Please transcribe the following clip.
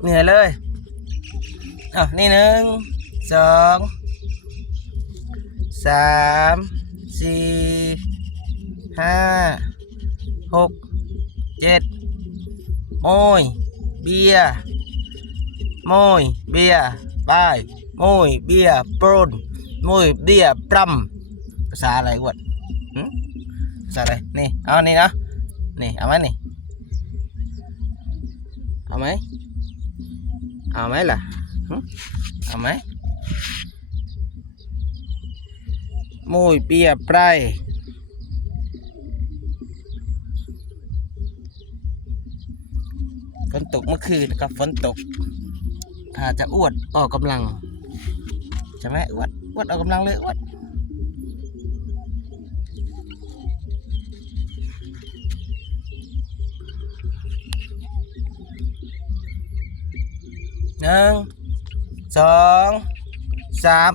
เหนื่อยเลยนี่หนึ่งสองสามสี่ห้าหกเจ็ดโมยเบียร์โมยเบียร์บายโมยเบียร์ปรุนโมยเบียร์ปรัมภาษาอะไรวะภาษาอะไรนี่เอานี่นะนี่เอาไหมนี่เอาไหมเอาไหมล่ะเอาไหมโมยเบียร์ไพรฝนตกเมื่อคืนนะครับฝนตกถ้าจะอ้วนออกกำลังใช่ไหมอ้วนออกกำลังเลยอ้วนหนึ่งสองสาม